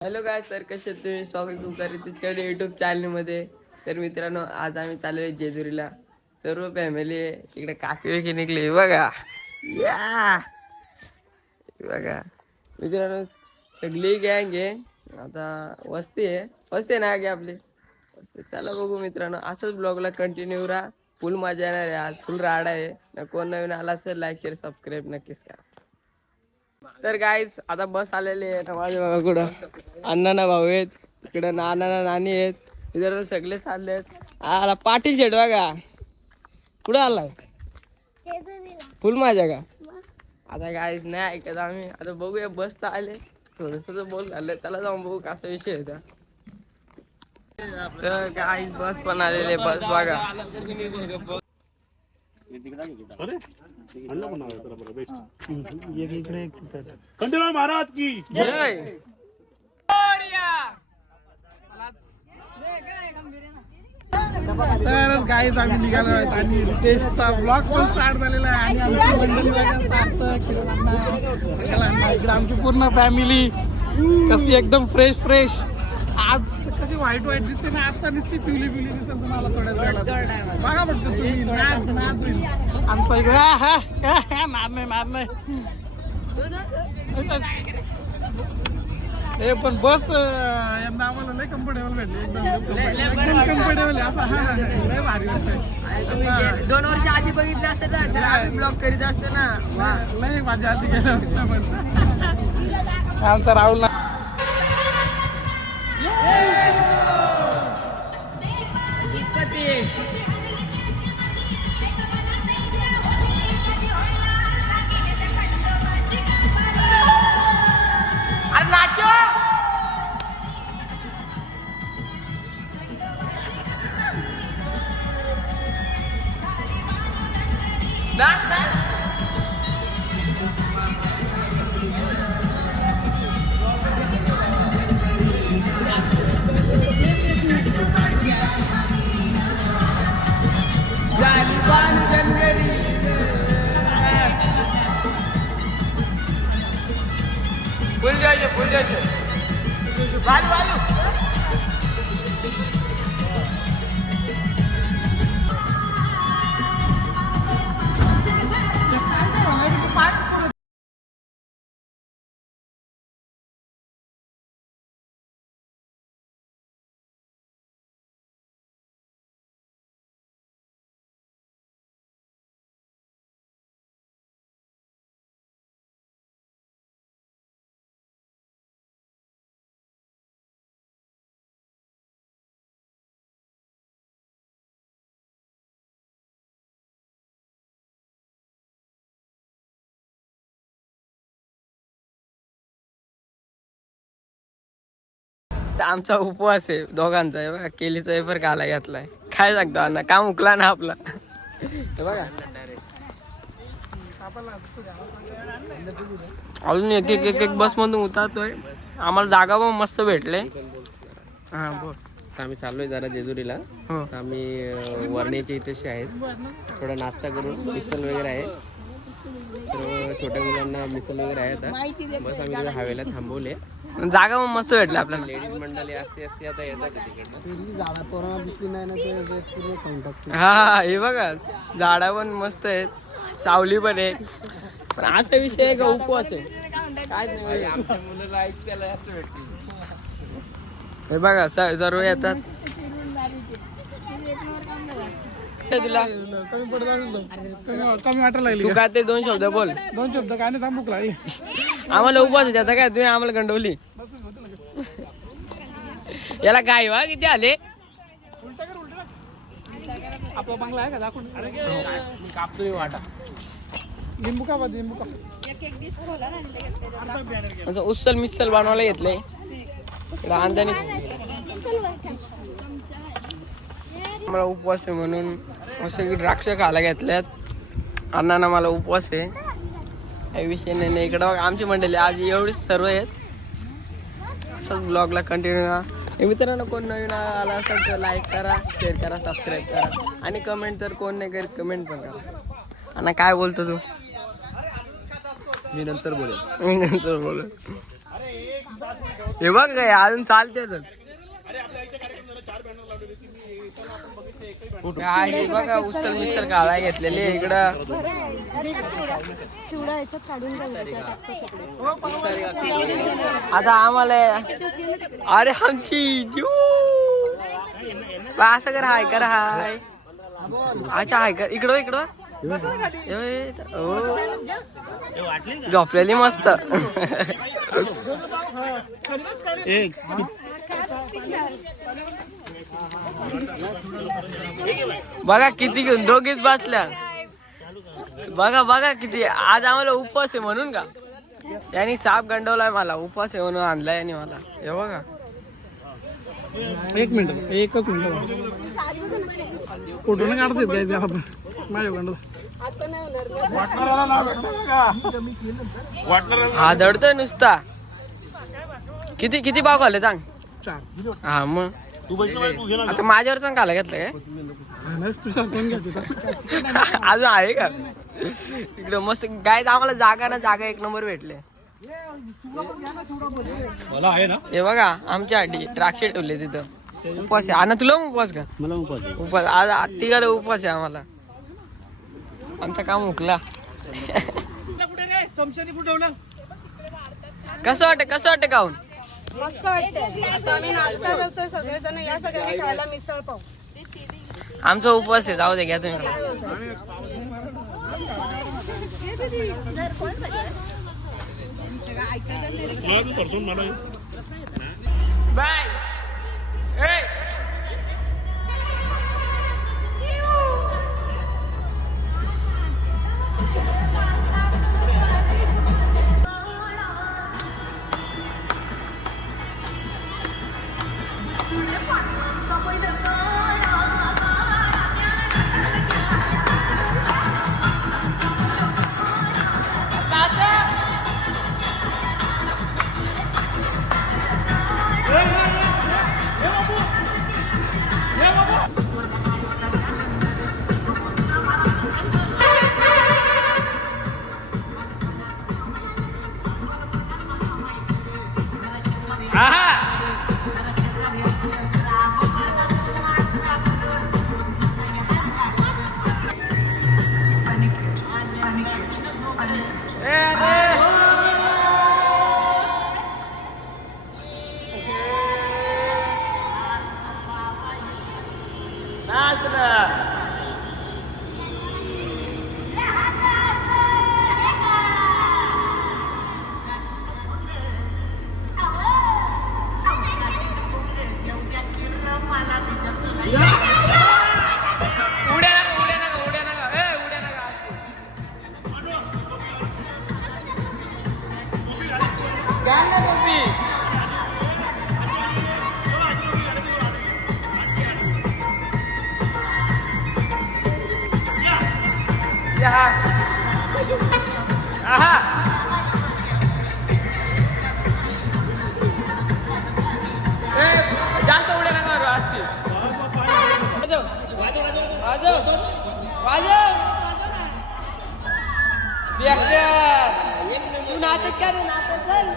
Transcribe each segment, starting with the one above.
Hello काय तर कसे तुम्ही? स्वागत तुमचं रितिशकडे युट्यूब चॅनलमध्ये तर मित्रांनो आज आम्ही चाललो आहे जेजुरीला. सर्व फॅमिली आहे काकी वेकी निघली बघा. या बघा. मित्रांनो सगळी गँग आहे. आता वस्ती आहे. वस्ती आहे ना गे आपली? चला बघू मित्रांनो. असंच ब्लॉगला कंटिन्यू राहा. फुल मजा येणार आहे आज. फुल राडा आहे. न कोण नवीन आला असेल लाईक शेअर सबस्क्राईब नक्कीच करा. तर गाईज आता बस आलेली आहे. माझे माझ्या बघा कुठं. अण्णा ना भाऊ आहेत. इकडं नाना ना नानी आहेत. इतर सगळे चालले आहेत. आला पाटील शेट बघा. कुठं आलाय फुल माझ्या का? आता गाईज नाही ऐकत आम्ही. आता बघूया बस तर आले. थोडस बोल झालं. त्याला जाऊन बघू कसा विषय आहे तर गाईज बस पण आलेली आहे. बस बघा. खंडेराव महाराज की. जय. तर गाईज आम्ही निघालो आहेत आणि टेस्टचा ब्लॉग पण स्टार्ट झालेला आहे आणि आमची मंडळी इकडे आमची पूर्ण फॅमिली कशी एकदम फ्रेश फ्रेश आज कशी व्हाईट व्हाईट दिसते ना आता दिसते पिवली पिवली दिसेल तुम्हाला वेळात. बघा फक्त तुम्ही नाच नाच होईल. आमचा इकडे नाद नाही नाद नाही. हे पण बस यंदा आम्हाला लय कम्फर्टेबल भेटली. एकदम कम्फर्टेबल आहे. असं हा, लय भारी गोष्ट आहे दोन वर्ष आधी बघितलं असतं ना आम्ही ब्लॉग करीत असतो ना. लय माझ्या आधी गेल्या वर्षामध्ये आमचा राहुल ना अरे नाचो नाच नाच झाली आमचा उपवास आहे दोघांचा. आहे बघा केलीचा वेफर खायला घेतलाय काय सांगतो अण्णा काम उकला ना आपला. हे बघा. अजून एक एक एक एक बस मधून उतरतोय. आम्हाला जागा पण मस्त भेटले. हा बोल. तर आम्ही चाललोय जरा जेजुरीला. हो. तर आम्ही अं, वरण्याच्या इथेशी आहेत. थोडा नाश्ता करून मिसल वगैरे आहे. छोट्या मुलांना मिसल वगैरे आहे आता. बस आम्ही हवेला थांबवले. जागा पण मस्त भेटली आपल्याला. लेडीज मंडळी असते असते आता येतात हा हे बघा. झाडा पण मस्त आहेत. सावली पण आहे. पण असा विषय आहे का उपवास आहे? काय नाही आमच्या मुलं लाईक त्याला जास्त भेटतील. हे बघा सर्व येतात. तुला? कमी पडत असेल तर. कमी कमी वाटायला लागली तू का? काय ते दोन शब्द बोल. दोन शब्द काय नाही थांबूक लागली. आम्हाला उपवास आहे त्याचा काय? तुम्ही आम्हाला गंडवली. याला काय वा किती आले? आपला बंगला आहे का? दाखवून मी कापतोय वाटा. लिंबू का बघ लिंबू का? असं उसल मिसल बनवायला घेतलंय. मला उपवास आहे म्हणून असं द्राक्ष खायला घेतल्यात. अण्णांना मला उपवास आहे. काही विषय नाही नाही. इकडं बघा आमची मंडळी आज एवढीच सर्व आहेत. असंच ब्लॉगला कंटिन्यू मित्रांनो कोण नवीन आला असेल तर लाईक करा शेअर करा सबस्क्राईब करा. आणि कमेंट तर कोण नाही करीत कमेंट पण करा. अण्णा काय बोलतो तू? मी नंतर बोलेल मी नंतर बोलू. हे बघ काय अजून चालते काय बघा उसल मिसल काढाय घेतलेली आहे इकडं. आता आम्हाला अरे आमची असं कर हाय कर हाय. अच्छा हाय कर. इकडं इकडं. ए, ओ. झोपलेली मस्त. बघा किती घेऊन दोघीच बसल्या. बघा बघा किती. आज आम्हाला उपवास आहे म्हणून का? यांनी साप गंडवलाय मला. उपवास आहे म्हणून आणलाय यांनी मला. हे बघा. एक मिनिट एकच मिनिट फोटो काढता हा दडतोय नुसता. किती किती भाव खाल्ले सांग? चार. हा मग. आता माझ्यावर पण खाला घेतलं काय? हा अजून आहे का? इकडे मस्त गाय आम्हाला जागा ना जागा एक नंबर भेटले. हे बघा आमच्यासाठी द्राक्षे ठेवले तिथं. उपवास आहे. आणि तुला उपवास का? मला उपास उपवास आज तिघाला उपवास आहे आम्हाला. आमचं काम हुकला. कसं वाटत? कसं वाटत काहून मस्त वाटतंय. आता आम्ही नाश्ता करतोय सगळेजण. या सगळ्यांनी खायला मिसळ पाव. आमचा उपवास आहे. जाऊ दे घ्या तुम्ही. तू नाचत का रे नाचत चल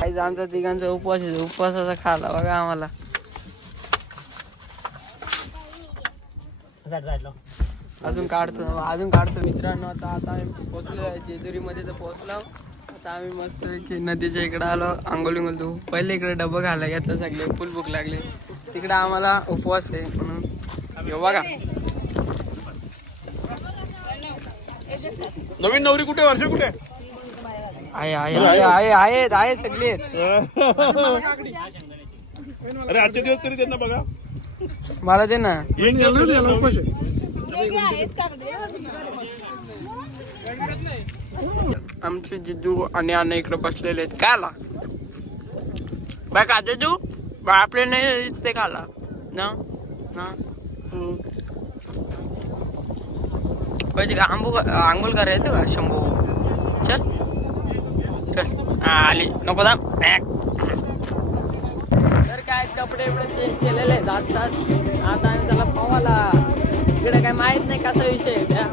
काही आमचा तिघांचा उपवास आहे. उपवासाचा खाला बघा आम्हाला. अजून काढतो अजून काढतो मित्रांनो. आता आता आम्ही पोहोचलो जेजुरीमध्ये तर पोहोचलो. आता आम्ही मस्त की नदीच्या इकडे आलो. आंघोळ विंगोल धुवू पहिले इकडे डबं घाला घेतलं सगळे फुल भूक लागले. तिकडे आम्हाला उपवास आहे म्हणून बघा. नवीन नवरी कुठे? वर्ष कुठे? आहे आहे आहे आहे सगळे. अरे आजचे दिवस तरी त्यांना बघा. मला दे ना. आमचे जिजू आणि अण्णा इकडे बसलेले आहेत. काय आला बाय का जिजू. बाय आपले नाही ते खाला ना? ना? पाहिजे का? आंबू आंघोळ करायचं का? शंभू? चल. चल. आली. नको दाम तर काय कपडे बिपडे चेंज केलेले आहेत आता आम्ही त्याला पावाला इकडे काय माहीत नाही कसा विषय त्या.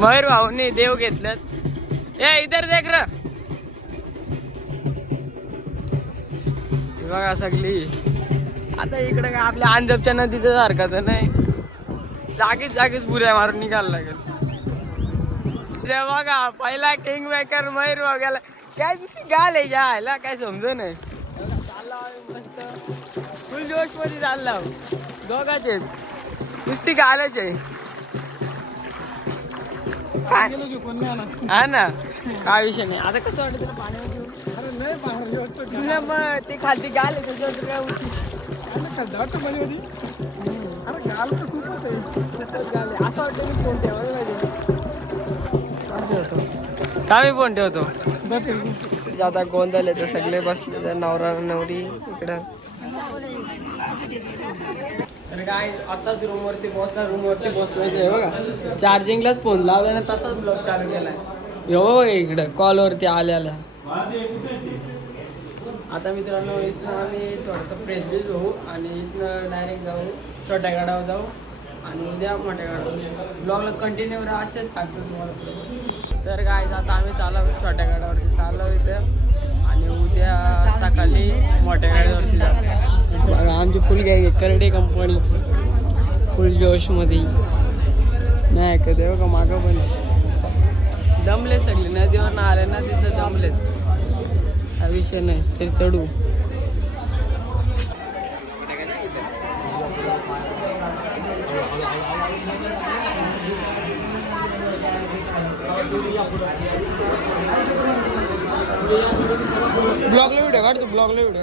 मयूर भाऊनी देव घेतलं. ए इधर देख र. बघा सगळी. आता इकडे काय आपल्या अंजपच्या नदीचं सारखं तर नाही. जागीच जागीच बुऱ्या मारून निघायला लागेल. ते बघा पहिला किंग मेकर मयूर बघायला. काय दुसरी गाल आहे यायला काय समज नाही. मस्त फुल जोशमध्ये चालला हो. दोघाचे. नुसती गालच आहे. हा ना? काय विषय नाही. आता कसं वाटत तुला पाण्यामध्ये मग ते खालती गाल आहे त्याच्यावर काय होती अरे गाल तर खूपच आहे. वाटतं मी फोन ठेवायला पाहिजे का मी फोन ठेवतो? जा फिरून. आता गोंधळ येतं सगळे बसले तर नवरा नवरी इकडं. काय आताच रूम वरती पोहोचला रूम वरती पोहोचला ते बघा. चार्जिंगलाच फोन लावला ना तसाच ब्लॉक चालू केलाय. हो बघा इकडं कॉल वरती आल्याला. आता मित्रांनो इथनं आम्ही थोडंसं फ्रेश बीज होऊ आणि इथनं डायरेक्ट जाऊ छोट्या गाडावर जाऊ. आणि उद्या मोठ्या गाडावर ब्लॉगला कंटिन्यू राहा असेच सांगतो तुम्हाला तर काय आता आम्ही चालव छोट्या गाड्यावरती चाललो इथं. आणि उद्या सकाळी मोठ्या गाड्यावरती जातो बघा आमची फुल गॅंग करडे कंपनी फुल जोशमध्ये. नाही ऐकत आहे का मागं पण दमले सगळे. नदीवर आले ना तिथं दमलेत. हा विषय नाही तरी चढू. ब्लॉगला व्हिडिओ काढ तू ब्लॉगला व्हिडिओ.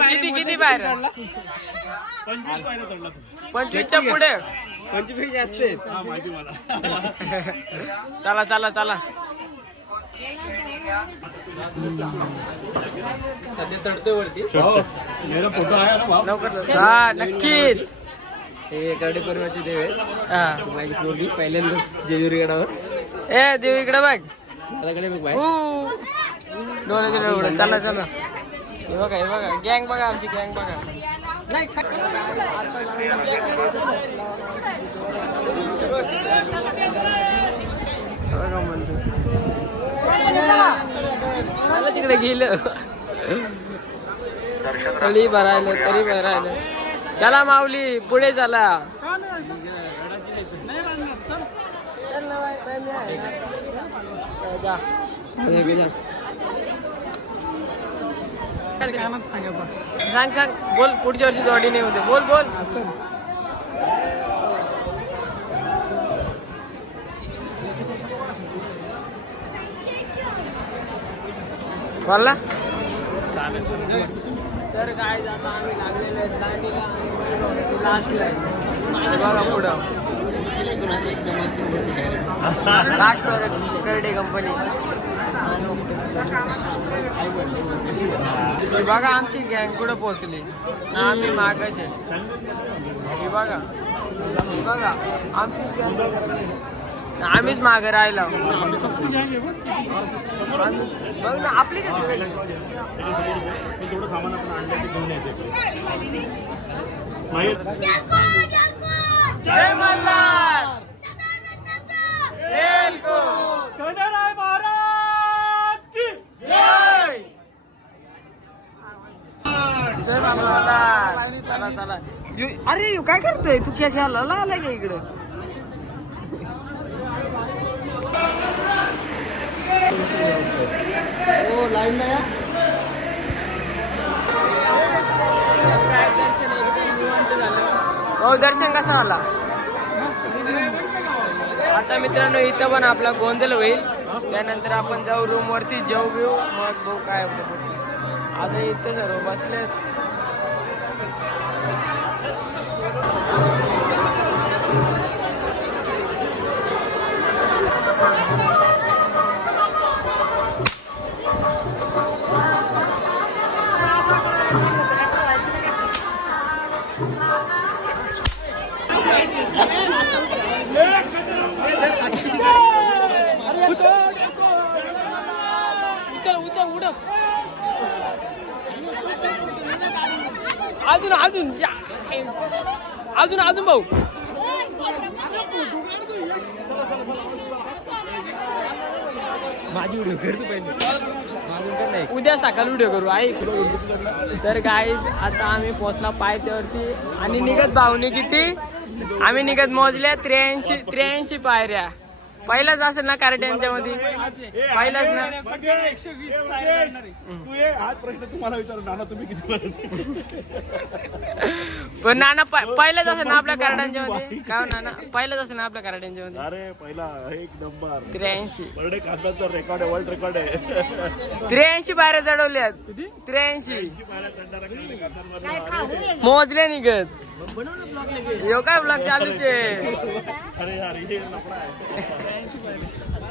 किती किती बाहेर? पंचवीसच्या पुढे. पंचवीस असते चला चला चला. सध्या चढतोय वरती. लवकर. हा नक्कीच. हे करडे परिवारचे देव आहेत. हा. माझी पोरगी पहिल्यांदाच जेजुरी गडावर ए देव इकडे बघ. डोळे डोळे चला चला. हे बघा हे बघा. गँग बघा आमची गँग बघा. बघा म्हणतो. चला तिकडे गेलं. तरी भरायला तरी भरायला. चला माऊली पुढे चला. जा. कानात सांगायचा सांग सांग. बोल पुढच्या वर्षी जोडी नाही होते. बोल बोल. असं. बोलला? तर काय जाता? आम्ही लागलेलो आहे दांडीला. लास्टला आहे. बघा पुढं. लास्टवर करडे कंपनी बघा आमची गँग कुठं पोहोचली आम्ही मागच आहे हे बघा हे बघा आमचीच गँग आम्हीच मागे राहिलो बघ ना आपली जय मल्हार एलको महाराज की जय जय मल्हार चला चला यु- अरे यू काय करतोय? तू क्या घ्यायला आलाय का इकडे? हो लाईन नाही दर्शन हो दर्शन कसं आला. आता मित्रांनो इथं पण आपला गोंधळ होईल. त्यानंतर आपण जाऊ रूम वरती जेऊ घेऊ मग बघू काय. आता इथं सर्व बसले अजून अजून. अजून अजून भाऊ. माझी व्हिडिओ करतो पहिले. उद्या सकाळी व्हिडिओ करू ऐक तर गाईज आता आम्ही पोचला पायथ्यावरती आणि निघत भावने किती? आम्ही निघत मोजल्या त्र्याऐंशी त्र्याऐंशी पायऱ्या. पहिलाच असेल ना कार्ट्यांच्या मध्ये पहिलाच ना? एकशे वीस प्रश्न तुम्हाला विचारू नाना तुम्ही किती? पण नाना प- पहिलाच असेल ना आपल्या कार्डांच्या मध्ये काय हो नाना? पहिलाच असेल ना आपल्या कार्डांच्या मध्ये अरे पहिला एक नंबर. त्र्याऐंशी. बर्डे खाताचा रेकॉर्ड आहे वर्ल्ड रेकॉर्ड आहे. त्र्याऐंशी पायऱ्या चढवल्यात त्र्याऐंशी. मोजले निघत यो काय ब्लॉग चालूच आहे.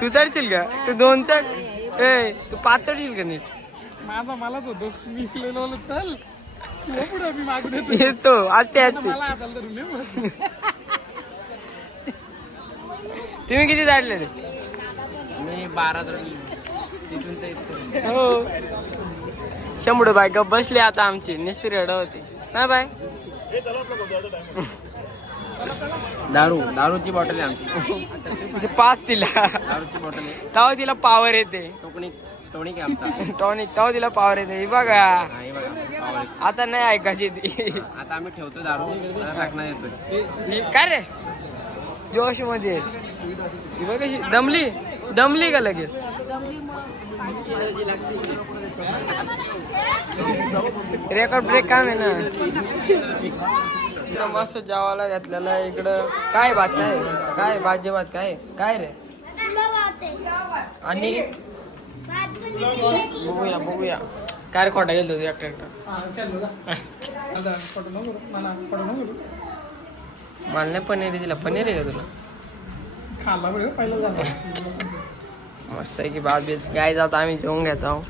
तू चढशील का तू दोन चढ ए तू पाच चढशील का नीट. माझा मलाच होतो. मी चल तू पुढे मी मागून येतो. येतो. आज ते असते मला हाताला धरून ये मग. तुम्ही किती चढलेले मी बारा तिथून ते इथपर्यंत. हो. शंभर बायका बसले आता आमची. निस्त्री रड होती हा बाय. दारू दारूची बॉटल आहे आमची. पाच तिला. दारूची बॉटल आहे. तेव्हा तिला पावर येते. टोकणी टोनिक आहे आमचा. टॉनिक तेव्हा तिला पावर येते. हे बघा. हा, हे बघा. Power आहे. आता नाही ऐकायची ती. आता आम्ही ठेवतो दारू. आता टाकणार येतोय. काय रे? जोशमध्ये. ही बघ कशी दमली? दमली का लगेच? रेकॉर्ड ब्रेक काम आहे ना. इकडं मस्त जेवायला घातलेला इकडं. काय भात काय काय भाजी भात काय? काय रे? आणि? बघूया बघूया. काय रे खोटा गेलो तुझ्या ट्रॅक्टर मला नाही पनीर आहे तिला पनीर आहे का तुला? मस्त आहे की भात बीत. गाय जातो आम्ही जेवून घेत. आहोत